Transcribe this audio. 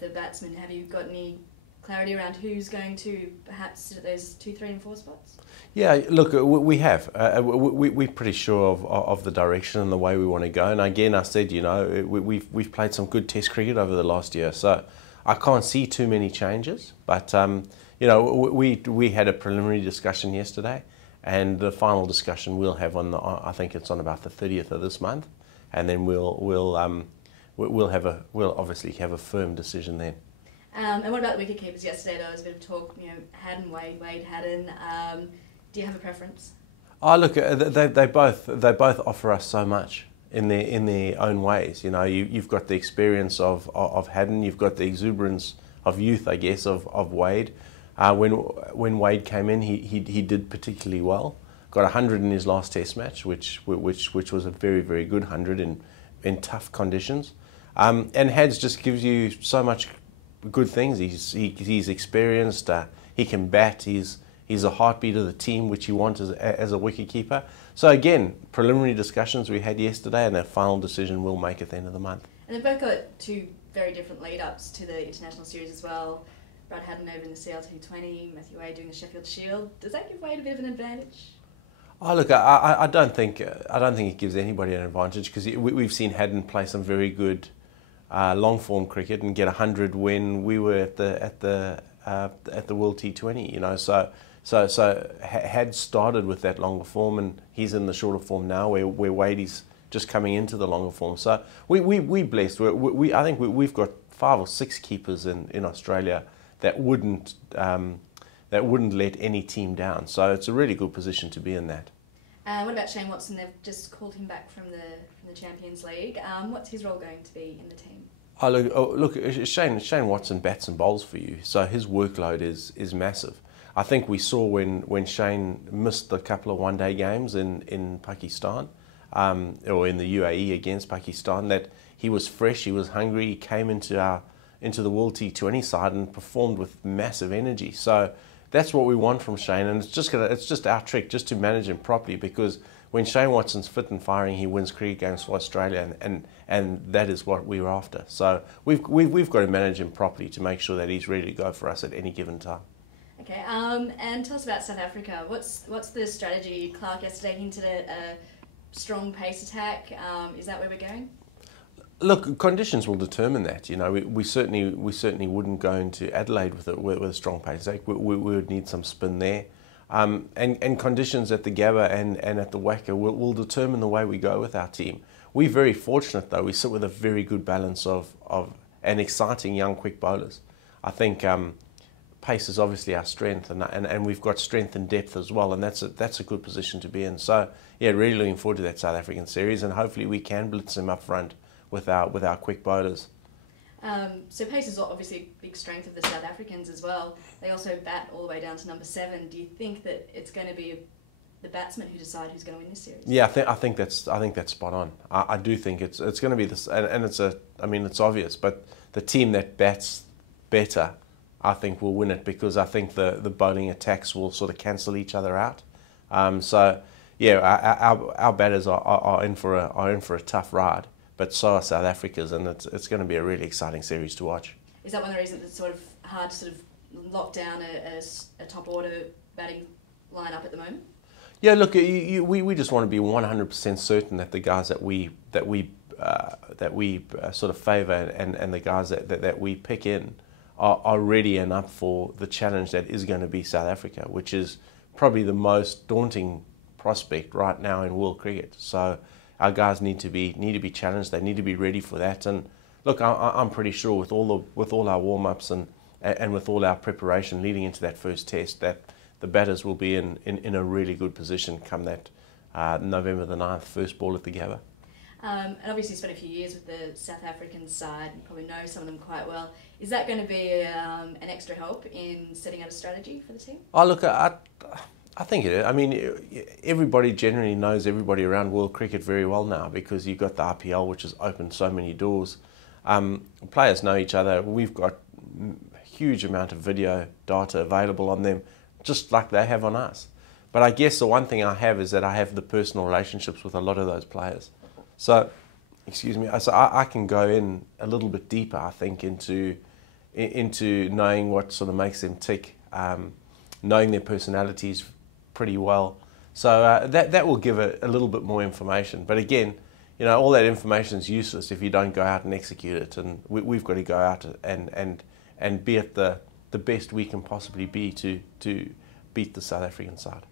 with the batsmen. Have you got any clarity around who's going to perhaps sit at those 2, 3 and 4 spots? Yeah, look, we have. We're pretty sure of the direction and the way we want to go. And again, I said, you know, we've played some good Test cricket over the last year, so I can't see too many changes. But you know, we had a preliminary discussion yesterday, and the final discussion we'll have I think it's on about the 30th of this month, and then we'll obviously have a firm decision then. And what about the wicket keepers yesterday? There was a bit of talk, you know, Haddon, Wade, Haddon. Do you have a preference? Oh, look, they both offer us so much in their own ways. You know, you've got the experience of Haddon, you've got the exuberance of youth, I guess, of Wade. When Wade came in, he did particularly well. Got 100 in his last Test match, which was a very, very good 100 in tough conditions. And Hads just gives you so much good things. He's experienced. He can bat. He's a heartbeat of the team, which you want as a wicketkeeper. So again, preliminary discussions we had yesterday, and their final decision we'll make at the end of the month. And they've both got 2 very different lead-ups to the international series as well. Brad Haddon over in the CL220, Matthew Wade doing the Sheffield Shield. Does that give Wade a bit of an advantage? Oh, look, I don't think it gives anybody an advantage, because we've seen Haddon play some very good long form cricket and get 100 when we were at the World T20. You know, so had started with that longer form, and he's in the shorter form now, where Wadey's just coming into the longer form. So we blessed. I think we've got 5 or 6 keepers in Australia that wouldn't let any team down. So it's a really good position to be in that. What about Shane Watson? They've just called him back from the Champions League. What's his role going to be in the team? Look, Shane Watson bats and bowls for you, so his workload is massive. I think we saw when Shane missed a couple of one-day games in Pakistan, or in the UAE against Pakistan, that he was fresh, he was hungry, he came into the World T20 side and performed with massive energy. So that's what we want from Shane, and it's just our trick, just to manage him properly, because when Shane Watson's fit and firing, he wins cricket games for Australia, and that is what we're after. So we've got to manage him properly to make sure that he's ready to go for us at any given time. Okay, and tell us about South Africa. What's the strategy? Clark yesterday hinted at a strong pace attack. Is that where we're going? Look, conditions will determine that. You know, we certainly wouldn't go into Adelaide with a strong pace attack. We would need some spin there, and conditions at the Gabba and at the Wacker will determine the way we go with our team. We're very fortunate though. We sit with a very good balance of and exciting young quick bowlers. I think pace is obviously our strength, and we've got strength and depth as well, and that's a good position to be in. So yeah, really looking forward to that South African series, and hopefully we can blitz them up front with our quick bowlers. So pace is obviously a big strength of the South Africans as well. They also bat all the way down to number 7. Do you think that it's going to be the batsmen who decide who's going to win this series? Yeah, I think that's spot on. I do think it's going to be this, and it's obvious, but the team that bats better, I think, will win it, because I think the bowling attacks will sort of cancel each other out. So yeah, our batters are in for a tough ride, but so are South Africa's, and it's going to be a really exciting series to watch. Is that one of the reasons it's sort of hard to sort of lock down a top order batting lineup at the moment? Yeah, look, we just want to be 100% certain that the guys that we sort of favour and the guys that we pick in are ready and up for the challenge that is going to be South Africa, which is probably the most daunting prospect right now in world cricket. So our guys need to be challenged. They need to be ready for that. And look, I'm pretty sure with all our warm-ups and with all our preparation leading into that first test, that the batters will be in a really good position come that November the 9th first ball at the Gabba. And obviously you spent a few years with the South African side, you probably know some of them quite well. Is that going to be an extra help in setting out a strategy for the team? Oh, look, I think it is. I mean, everybody generally knows everybody around world cricket very well now, because you've got the RPL, which has opened so many doors. Players know each other. We've got a huge amount of video data available on them, just like they have on us. But I guess the one thing I have is that I have the personal relationships with a lot of those players. So, excuse me, so I can go in a little bit deeper, I think, into into knowing what sort of makes them tick, knowing their personalities pretty well. So that will give a little bit more information. But again, you know, all that information is useless if you don't go out and execute it. And we've got to go out and be at the best we can possibly be to beat the South African side.